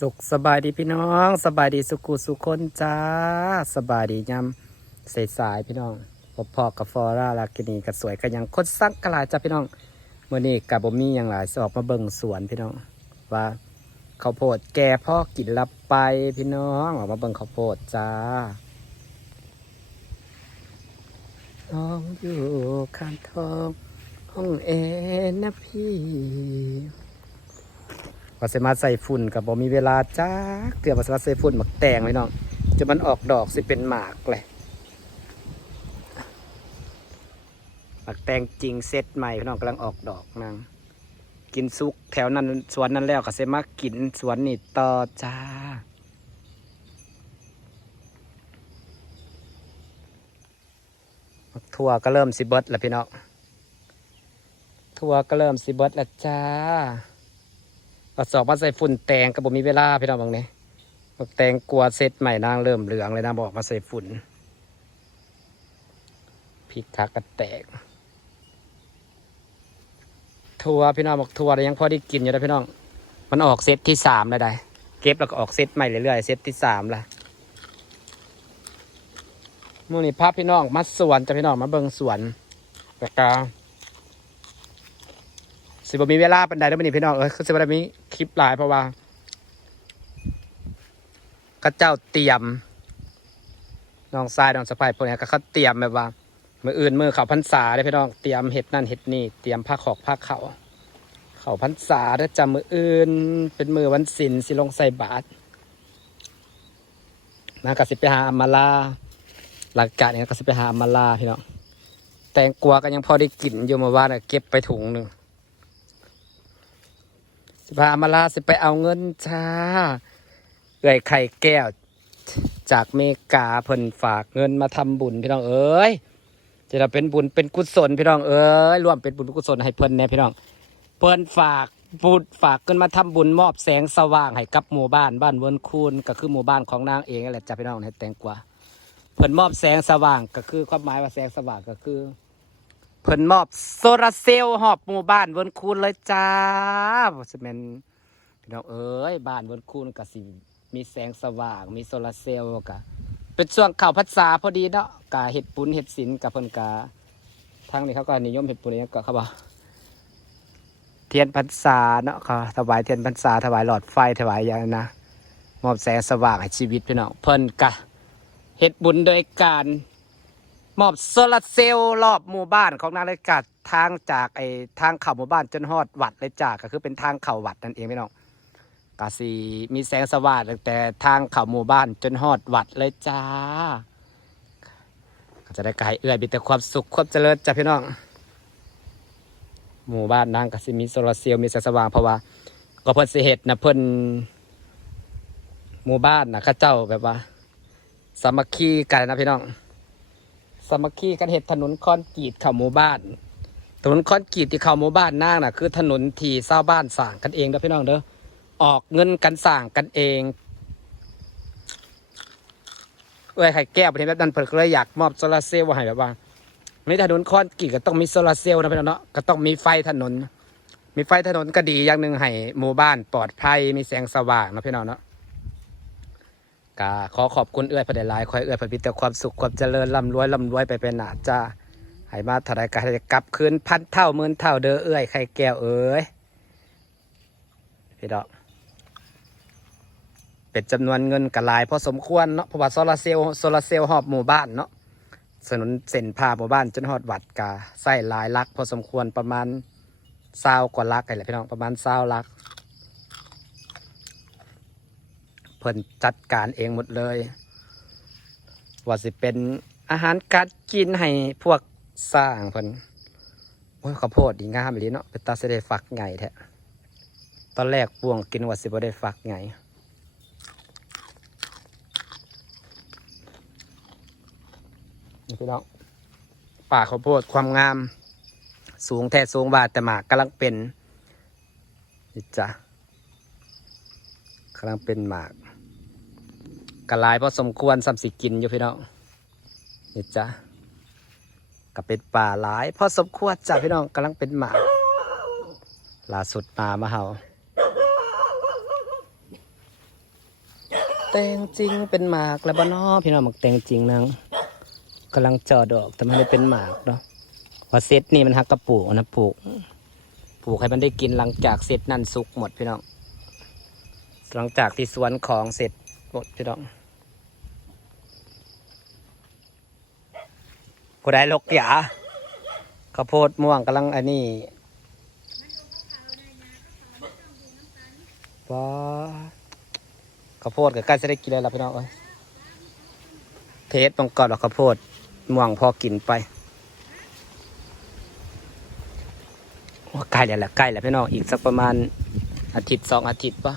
สุขสบายดีพี่น้อง สบายดีสุขุสุขคนจ้า สบายดียำสายพี่น้องพบพอกับฟอร่าลากินีกับสวยกันยังคนสักกะลาจ้าพี่น้องเมื่อนี้กับบ่มีอย่างหลายสออกมาเบิ่งสวนพี่น้อง ว่าข้าวโพดแก่พ่อกินลับไปพี่น้องออกมาเบิ่งข้าวโพดจ้าน้องอยู่ข้างทองห้องเอนะพี่ ว่าสิมาใส่ฝุ่นกับบ่มีเวลาจ้าเกือว่าสิมาใส่ฝุ่นหมักแตงไว้น้องจะมันออกดอกสิเป็นหมากเลยหมักแตงจริงเซตใหม่พี่น้องกำลังออกดอกนางกินซุกแถวนั้นสวนนั้นแล้วก็สิมากินสวนนี่ต่อจ้าทั่วก็เริ่มสิเบิดแล้วพี่น้องทั่วก็เริ่มสิเบิดแล้วจ้า เอาสอบมาใส่ฝุ่นแตงก็บ่มีเวลาพี่น้องบางนี้บักแตงกลัวเซตใหม่นางเริ่มเหลืองเลยนะบอกมาใส่ฝุ่นพริกคักกระแตกทัวพี่น้องบอกทัวแต่ยังพอได้กินอยู่นะพี่น้อง มันออกเซตที่สามแล้วได้ เก็บแล้วก็ออกเซตใหม่เรื่อยๆเซตที่สามละมื่อนี้พาพพี่น้องมาสวนจะพี่น้องมาเบิงสวนแล้วก็ สิบมีเวลาปันใดแล้วมันนี่พี่น้องเออคือสิบมีคลิปหลายเพราะว่าก็เจ้าเตรียมน้องทรายน้องสะพายพวกนี้ก็เขาเตรียมแบบว่ามืออื่นมือเขาพันษาได้พี่น้องเตรียมเห็ดนั่นเห็ดนี่เตรียมผ้าขอกผ้าเขาเขาพันษาได้อจำมืออื่น เป็นมือวันศิลสิลงใส่บาตรนางก็สิไปหาอมาลาหลักกาเนี่ยก็สิไปหาอมาลาพี่น้องแตงกวาก็ยังพอได้กลิ่นอยู่มาว่าน่ะเก็บไปถุงหนึ่ง สิพามาลาสิไปเอาเงินจ้าเอื่อยไข่แก้ว จากเมกาเพิ่นฝากเงินมาทำบุญพี่น้องเอ้ยจะได้เป็นบุญเป็นกุศลพี่น้องเอ้ยร่วมเป็นบุญเป็นกุศลให้เพิ่นแน่พี่น้อง เพิ่นฝากบุญฝากเงินมาทำบุญมอบแสงสว่างให้กับหมู่บ้านบ้านเวินคูนก็คือหมู่บ้านของนางเองนั่นแหละจ้าพี่น้องในแตงกว่าเพิ่นมอบแสงสว่างก็คือความหมายว่าแสงสว่างก็คือ เพิ่นมอบโซลาร์เซลล์หอบหมู่บ้านเวิร์นคูนเลยจ้าสม่นพี่น้องเอ้ยบ้านเวิร์นคูนก็สิมีแสงสว่าง มีโซลาร์เซลล์ก็เป็นช่วงเข้าพรรษาพอดีเนาะกะเฮ็ดปุญเฮ็ดศีลกับเพิ่นกะทางนี้เขาก็นิยมเฮ็ดปุญนี่ก็เขาบอกเทียนพรรษาเนาะเขาถวายเทียนพรรษาถวายหลอดไฟถวายอย่างนั้นนะมอบแสงสว่างให้ชีวิตพี่น้องเพิ่นกะเฮ็ดบุญโดยการ มอบโซลาร์เซลล์รอบหมู่บ้านของนางเลยกัดทางจากไอ้ทางเข้าหมู่บ้านจนฮอดวัดเลยจ้าก็คือเป็นทางเข้าวัดนั่นเองพี่น้องกาสีมีแสงสว่างตั้งแต่ทางเข้าหมู่บ้านจนฮอดวัดเลยจ้าก็จะได้กายเอื้อยมีแต่ความสุขความเจริญจ้าพี่น้อง หมู่บ้านนางก็สิมีโซลาร์เซลล์มีแสงสว่างเพราะว่า ก็เพิ่นสิเฮ็ดนะเพิ่นหมู่บ้านนะข้าเจ้าแบบว่า สามัคคีกันนะพี่น้อง สมัคคีกันเห็ดถนนคอนกรีตเข้าหมู่บ้าน ถนนคอนกรีตที่เข้าหมู่บ้านนางน่ะคือถนนที่ชาบ้านสร้างกันเองเด้อพี่น้องเด้อออกเงินกันสร้างกันเองเอ้ยไข่แก้วประเทศนั้นเพิ่นก็เลยอยากมอบโซลาเซลล์ไว้ให้แบบว่าในถนนคอนกรีตก็ต้องมีโซลาเซลล์นะพี่น้องเนาะก็ต้องมีไฟถนน มีไฟถนนก็ดีอย่างหนึ่งให้หมู่บ้านปลอดภัยมีแสงสว่างนะพี่น้องเนาะ ก็ขอขอบคุณเอื้อยพระเดหลายคอยเอื้อยพระพิแต่ความสุขความเจริญร่ำรวยร่ำรวยไปเป็นหนาจ้าให้มาถดายกายกลับคืนพันเท่าหมื่นเท่าเด้อเอื้อยไข่แก้วเอ้ยพี่ดอกเป็นจำนวนเงินกระลายพอสมควรเนาะเพราะว่าโซลาร์เซลล์โซลาร์เซลล์หอบหมู่บ้านเนาะสนุนเส้นผ่าหมู่บ้านจนหอดวัดกาใส่ลายลัก พอสมควรประมาณเศร้ากว่าลักไงแหละพี่น้องประมาณเศร้าลัก เพิ่นจัดการเองหมดเลย ว่าสิเป็นอาหารการกินให้พวกสร้างเพิ่นโอ้ยข้าวโพดดีงามเลยเนาะเป็นตาเสได็ฟักไงแท้ตอนแรกปวงกินว่าสิบ่ได้ฟักไงนี่พี่น้องป่าข้าวโพดความงาม สูงแท้สูงบาแต่หมากกำลังเป็นนี่จ้ะกำลังเป็นหมาก กระลายพอสมควรสำสิกินอยู่พี่น้องนี่จ้ะก็เป็นป่าหลายพอสมควรจ้ะพี่น้องกำลังเป็นหมาล่าสุดมามาเห่าแตงจริงเป็นหมากแล้วบ้านอพี่น้องหมักแตงจริงนางกำลังจอดอกแต่ไม่ได้เป็นหมากเนาะว่าเซตนี่มันหักกระปลูกนะปลูกปลูกให้มันได้กินหลังจากเซตนั่นสุกหมดพี่น้องหลังจากที่สวนของเสร็จหมดพี่น้อง ผู้ใดลกหยาข้าวโพดม่วงกำลังอันนี้ว้าข้าวโพดกับใกล้จะได้กินแล้วล่ะพี่น้องเอ้ยเทสบังก่อนว่าข้าวโพดม่วงพอกินไปว่าใกล้แล้วแหละใกล้แล้วพี่น้องอีกสักประมาณอาทิตย์สองอาทิตย์ปะ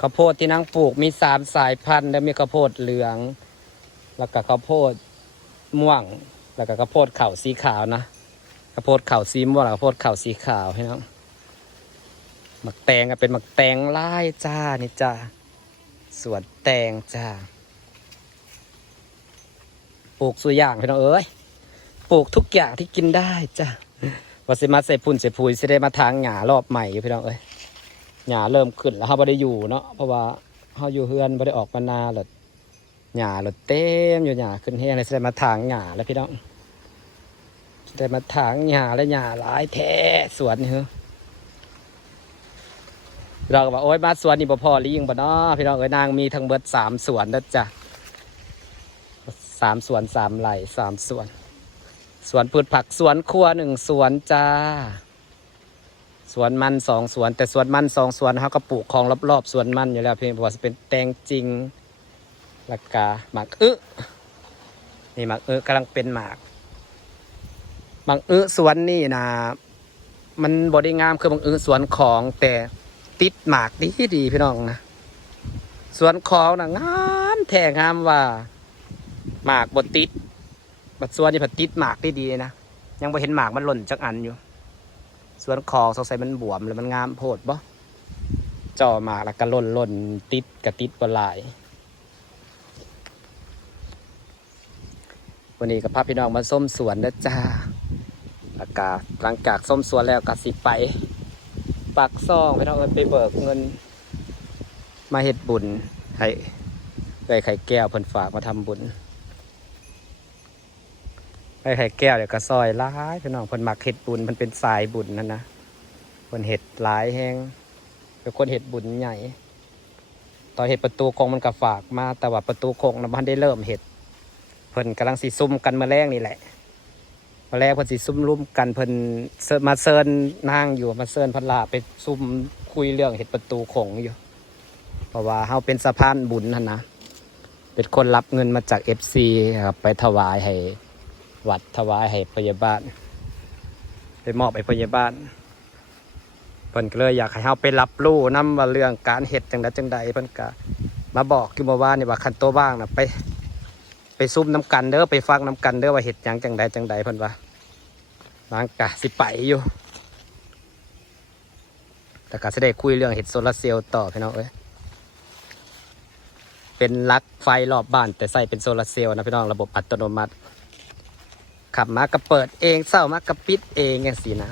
ข้าวโพดที่นางปลูกมีสามสายพันธุ์แล้วมีข้าวโพดเหลือง แล้วก็ข้าวโพดม่วง แล้วก็ข้าวโพดเข่าสีขาวนะข้าวโพดเข่าสีม่วงแล้วก็ข้าวโพดเข่าสีขาวพี่น้องหมักแตงอะเป็นหมักแตงไล่จ้านี่จ้าสวนแตงจ้าปลูกสุอย่างพี่น้องเอ้ยปลูกทุกอย่างที่กินได้จ้าว่าสิมาใส่พุ่นใส่ปุ๋ยสิได้มาทางหญ้ารอบใหม่อยู่พี่น้องเอ้ยหญ้าเริ่มขึ้นแล้วเขาไม่ได้อยู่เนาะเพราะว่าเขาอยู่เฮือนไม่ได้ออกมานานหรอ หญ้าหลดเต็มอยู่หญ้าขึ้นเฮียเลยสิได้มาทางหญ้าแล้วพี่น้องสิได้มาทางหญ้าและหญ้าหลายแท้สวนนี่เหรอเราก็บอกโอ้ยมาสวนนี่บ่พอลิงบ่เนาะพี่น้องเอ้ยนางมีทั้งเบิดสามสวนนะจ๊ะสามสวนสามไร่สามสวน สวนพืชผักสวนครัวหนึ่งสวนจ้า สวนมันสองสวน แต่สวนมันสองสวนเขาก็ปลูกของรอบๆสวนมันอยู่แล้วเพียงพราะว่าจะเป็นแตงจริง ละกาหมากอึนี่หมากอึกำลังเป็นหมากหมากอึสวนนี่นะมันบอดี้งามคือบางอึสวนของแต่ติดหมากดีดีพี่น้องนะสวนของนะงามแท่งามว่า หมากบดติดบัดสวนนี่ผัดติดหมากได้ดีนะยังไ่เห็นหมากมันหล่นจากอันอยู่ สวนของสงสัยมันบวมแล้วมันงามโพดบ่จ่อหมากแล้วก็หล่นหล่นติดกับติดบนลาย วันนี้กับพาพี่น้องมาส้มสวนนะจ้าอากาศหลังจากส้มสวนแล้วก็สิไป ปักซองไปน้องเอิญไปเบิกเงิน มาเฮ็ดบุญให้ไอ้ไข่แก้วเพิ่นฝากมาทำบุญไอ้ไข่แก้วเดี๋ยวก็ซอยร้ายพี่น้องเพิ่นมักเฮ็ดบุญมันเป็นสายบุญนั่นนะเพิ่นเฮ็ดหลายแห้งเป็นคนเฮ็ดบุญใหญ่ตอนเฮ็ดประตูคงมันก็ฝากมาแต่ว่าประตูคงนะมันได้เริ่มเฮ็ด เพิ่นกำลังสิซุ่มกันมาแรงนี่แหละมาแรกเพิ่นสิซุ่มรุ่มกันเพิ่นมาเซิร์นนั่งอยู่มาเซิร์นพันลาไปซุ่มคุยเรื่องเห็ดประตูขงอยู่ เพราะว่าเฮาเป็นสะพานบุญนั่นนะเป็นคนรับเงินมาจาก FC ครับไปถวายให้วัดถวายให้พยาบาลไปมอบให้พยาบาลเพิ่นก็เลยอยากให้เฮาไปรับรู้นํว่าเรื่องการเฮ็ดจังใดจังใดเพิ่นก็มาบอกอยู่เมื่อวานนี่ว่าคันโตบ้างนะไป ซุ่มน้ำกันเด้อไปฟังน้ำกันเด้อว่าเห็ดยังจังใดจังใดเพิ่นว่าบางกะสิไปอยู่ แต่ก็จะได้คุยเรื่องเห็ดโซลาร์เซลล์ต่อพี่น้องเอ้ยเป็นลักไฟรอบบ้าน แต่ใส่เป็นโซลาร์เซลล์นะพี่น้องระบบอัตโนมัติ ขับมาก็เปิดเองเศร้ามาก็ปิดเองอย่างสินะ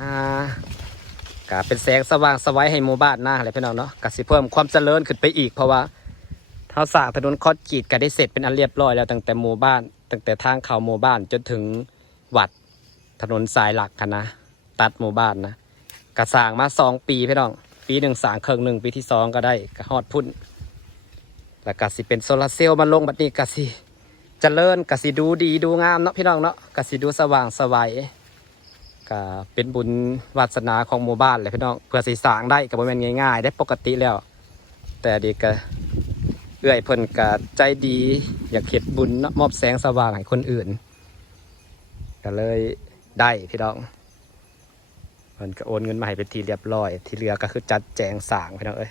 ก็เป็นแสงสว่างสวัยให้หมู่บ้านหน้าอะไรพี่น้องเนาะก็สิเพิ่มความเจริญขึ้นไปอีกเพราะว่า เท้าสร้างถนนคอนกรีตก็ได้เสร็จเป็นอันเรียบร้อยแล้วตั้งแต่หมู่บ้าน ตั้งแต่ทางเข้าหมู่บ้านจนถึงวัดถนนสายหลักกันนะ ตัดหมู่บ้านนะกระสร้างมาสองปีพี่น้อง ปีหนึ่งสร้างเครื่องหนึ่งปีที่สองก็ได้ก็ฮอดพุ่นแล้วก็สิเป็นโซลาร์เซลล์มาลงบัดนี้ก็สิเจริญกสิดูดีดูงามเนาะพี่น้องเนาะกสิดูสว่างสวัยก็เป็นบุญวาสนาของหมู่บ้านเลยพี่น้องเพื่อสิสร้างได้ก็บ่แม่นง่ายๆ ได้ปกติแล้ว แต่ดีก็ เอื้อยเพิ่นก็ใจดี อยากเฮ็ดบุญมอบแสงสว่างให้คนอื่น ก็เลยได้พี่น้องเพิ่นก็โอนเงินมาให้เป็นทีเรียบร้อย ที่เหลือก็คือจัดแจงสางพี่น้องเอ้ย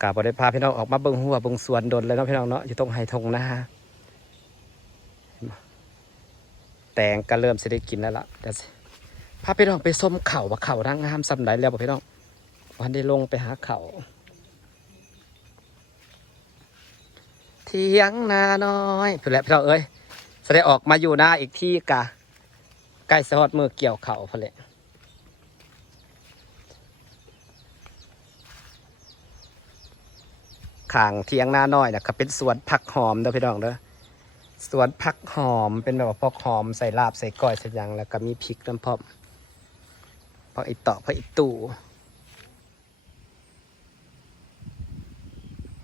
กาบ่ได้พาพี่น้องออกมาเบิ่งหัวเบิ่งสวนดนเลยเนาะพี่น้องเนาะอยู่ตรงไฮทงนาแตงก็เริ่มสิได้กินแล้วล่ะเดี๋ยวพาพี่น้องไปส้มเข่าว่าเข่าทางงามสำไดแล้วบ่พี่น้องวันได้ลงไปหาเข่า เทียงนาน้อยเพื่อแหละพี่น้องเอ้ยแสดงออกมาอยู่หน้าอีกที่กะใกล้สะฮอดมือเกี่ยวเข่าเพื่อแหละขางเทียงหน้าน้อยนะครับเป็นสวนผักหอมเด้อพี่น้องเด้อสวนผักหอมเป็นแบบว่าพอกหอมใส่ลาบใส่ก้อยใส่ยังแล้วก็มีพริกน้ำพอมพออีต่อพออีตู่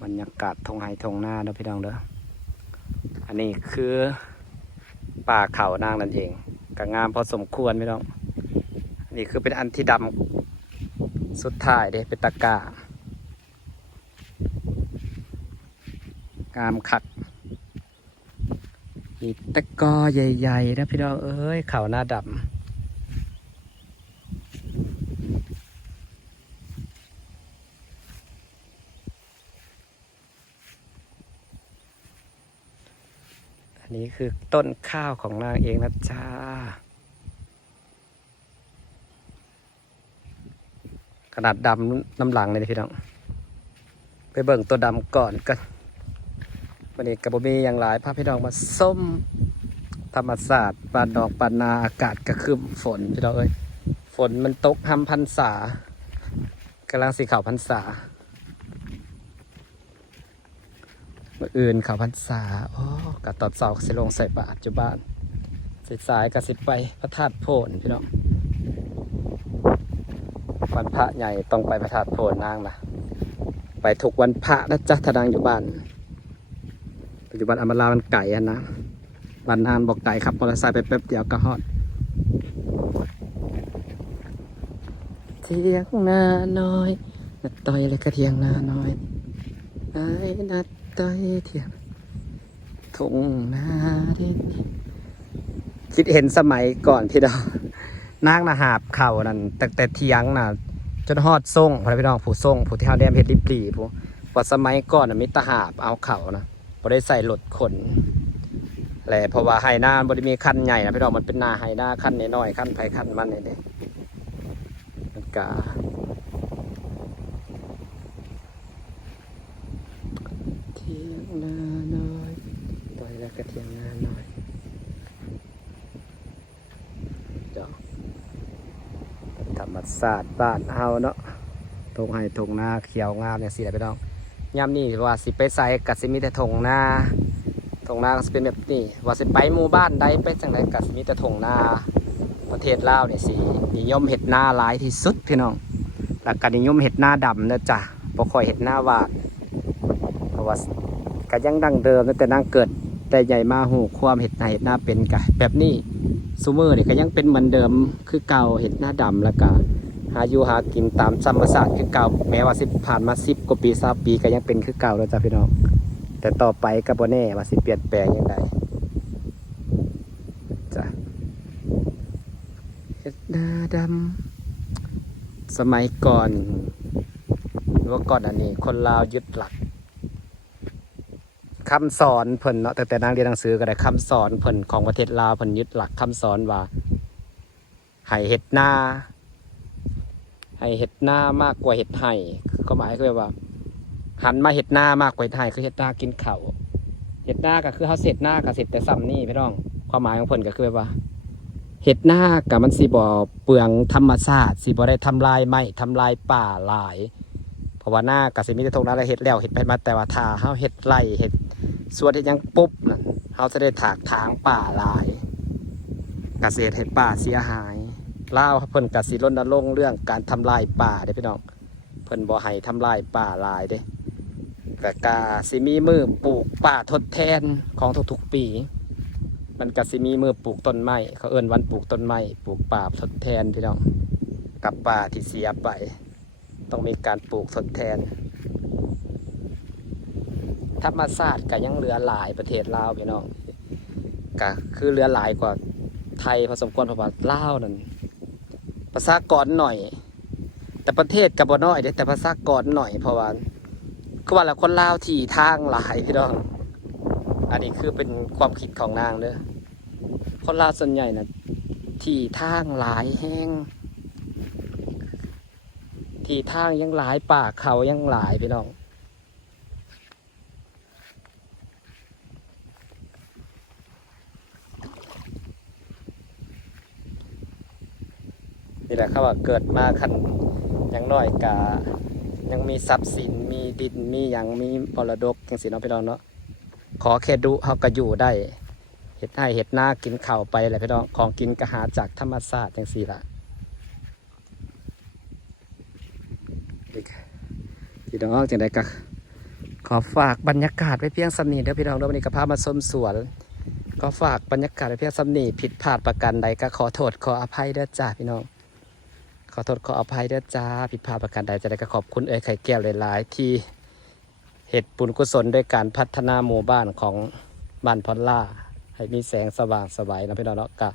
บรรยากาศทงไฮทงหน้าเด้อพี่น้องเด้อ อันนี้คือป่าเขานางนั่นเองก็งามพอสมควรพี่น้องอันนี้คือเป็นอันที่ดำสุดท้ายเด้เป็นตะกร้างามคักมีตะกอใหญ่ๆนะพี่น้องเอ้ยเขาหน้าดำ คือต้นข้าวของนางเองนะจ้า ขนาดดำน้ำหลังเลยนะพี่น้อง ไปเบิ่งตัวดำก่อนกันวันนี้กระบมีอย่างหลายพาพี่น้องมาส้ม ธรรมศาสตร์ปานดอกปานนาอากาศกระคืมฝนพี่น้องเอ้ย ฝนมันตกทำพันษากำลังสีขาวพันษาเมื่ออื่นขาวพันษาโอ้กะตอดเสาสิลงใส่บาทจุบ้านสิสายกะสิไปพระธาตุโพนพี่น้องวันพระใหญ่ต้องไปพระธาตุโพนนางนะไปทุกวันพระนะจ๊ะถ้านางอยู่บ้าน ปัจจุบันอมาลามันไก่อะนะบันนานบอกไก่ขับมอเตอร์ไซค์ไปแป๊บเดียวก็ฮอดเทียงนาน้อยนัดต่อยเลยก็เทียงนาน้อยไอ้นัด ต่อยเทียงทุ่งนาดินคิดเห็นสมัยก่อนพี่ดองนางนาหาบเข่านั่นแต่แต่เทียงน่ะจนฮอดส่งพอพี่น้องผู้ส่งผู้ที่เฮาแดมเฮ็ดริบหลีผู้ว่าสมัยก่อนน่ะมีตะหาบเอาเข่านะบ่ได้ใส่รถขนแหละเพราะว่าไฮนาบ่ได้มีคันใหญ่นะพี่น้องมันเป็นนาไฮนาคันน้อยๆคันไผคันมันนี่เด้มันกาเทียง นาน้อย ปล่อยแล้วก็เทียงนาน้อยจ้าธรรมศาสตร์บ้านเฮาเนาะทงไห้ทงนาเขียวงามอย่างสี่แหละพี่น้องยามนี่ว่าสิไปใส่กัดสิมีแต่ถงนาถงนาก็เป็นแบบนี้ ว่าสิไปหมู่บ้านใดไปจังไดกัดสิมีแต่ถงนาประเทศลาวเนี่ยสินิยมเห็ดหน้าหลายที่สุดพี่น้องแล้วก็นิยมเห็ดหน้าดำนะจ้ะบ่ค่อยเห็ดหน้าหวานเพราะว่า ก็ยังดังเดิมตั้งแต่นางเกิดแต่ใหญ่มาหูความเห็ดนาเห็ดนาเป็นกะแบบนี้ซูเมอร์นี่ก็ยังเป็นเหมือนเดิมคือเก่าเห็ดนาดำแล้วก็หาอยู่หากินตามธรรมศาสตร์คือเก่าแม้ว่าสิผ่านมาสิบกว่าปีสามปีก็ยังเป็นคือเก่าแล้วจ้ะพี่น้องแต่ต่อไปก็บ่แน่ว่าสิเปลี่ยนแปลงยังไงจ้ะเฮ็ดนาดำสมัยก่อนหรือว่าก่อนอันนี้ คนลาวยึดหลัก คำสอนเพิ่นเนาะแต่แต่นางเรียนหนังสือก็ได้คำสอนเพิ่นของประเทศลาวเพิ่นยึดหลักคำสอนว่าให้เฮ็ดหน้าให้เห็ดหน้ามากกว่าเห็ดไห่คือก็หมายคือว่า หันมาเห็ดหน้ามากกว่าเห็ดไห่คือเห็ดหน้ากินเขาเห็ดหน้าก็คือเขาเสร็จหน้ากับเสร็จแต่ซ้ำนี่พี่น้อง ความหมายของเพิ่นก็คือว่าเห็ดหน้ากับมันสีบ่เปลืองธรรมชาติสีบ่ได้ทำลายไม้ทำลายป่าหลาย เพราะว่าหน้ากับสิมีแต่ทงนั้นแล้วเห็ดแล้วเห็ดไปมาแต่ว่าทาเฮาเห็ดไร่เห็ด สวนเห็ดยังปุ๊บน่ะเฮาจะได้ถากถางป่าหลายเกษตรเห็ดป่าเสียหายเล่าเพิ่นกสิรณรงค์เรื่องการทำลายป่าเด้พี่น้องเพิ่นบ่ให้ทำลายป่าหลายเด้ก็กาสิมีมือปลูกป่าทดแทนของทุกๆปี มันก็สิมีมือปลูกต้นไม้เขาเอิ้นวันปลูกต้นไม้ปลูกป่าทดแทนพี่น้องกับป่าที่เสียไป ต้องมีการปลูกทดแทน ธรรมศาตร์ก็ยังเหลือหลายประเทศลาวพี่น้องก็คือเหลือหลายกว่าไทยพอสมควรเพราะว่าลาวนั่นภาษากรหน่อย แต่ประเทศกับบน้อยแต่ภาษากรหน่อยเพราะว่าคือว่าละคนลาวที่ทางหลายพี่น้อง อันนี้คือเป็นความคิดของนางเด้อคนลาวส่วนใหญ่นะที่ทางหลายแห้งที่ทางยังหลายป่าเขายังหลายพี่น้อง นี่แหละครับว่าเกิดมาคันยังน้อยกะยังมีทรัพย์สินมีดินมีอย่างมีมรดกจังสิเนาะพี่น้องเนาะขอแค่ดุเฮาก็อยู่ได้เฮ็ดให้เฮ็ดหน้ากินข้าวไปแหละพี่น้องของกินก็หาจากธรรมชาติจังซี่ละพี่น้องจังไดก็ขอฝากบรรยากาศไว้เพียงสำนีเด้อพี่น้องเด้อวันนี้ก็พามาชมสวนก็ฝากบรรยากาศไว้เพียงสำนีผิดพลาดประการใดก็ขอโทษขออภัยเด้อจ้าพี่น้อง ขอโทษขออภัยด้อจ้าผิดพลาดประการใดจะได้ก็ขอบคุณเอ้ยไข่แก้วหลายๆ ที่เหตุบุญกุศลด้วยการพัฒนาหมู่บ้านของบ้านพอลล่า ให้มีแสงสว่างสบายนะพี่น้องเนาะก็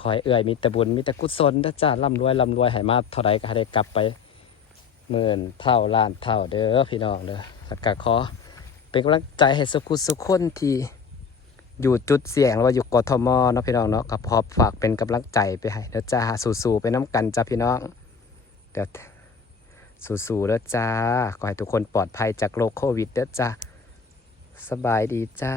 ขอให้เอ้ยมีแต่บุญมีแต่กุศลเด้อจ้าร่ำรวยร่ำรวยให้มาเท่าไรก็ให้ได้กลับไปหมื่นเท่าล้านเท่าเด้อพี่น้องเด้อแล้วก็ขอเป็นกำลังใจให้สุขุสุขคนที่ อยู่จุดเสี่ยงหรือว่าอยู่กทมเนาะพี่น้องเนาะก็ขอฝากเป็นกำลังใจไปให้เดี๋ยวจ้าสู่ๆไปน้ำกันจ้าพี่น้องเดี๋ยวสู่ๆแล้วจ้าขอให้ทุกคนปลอดภัยจากโรคโควิดเด้อจ้าสบายดีจ้า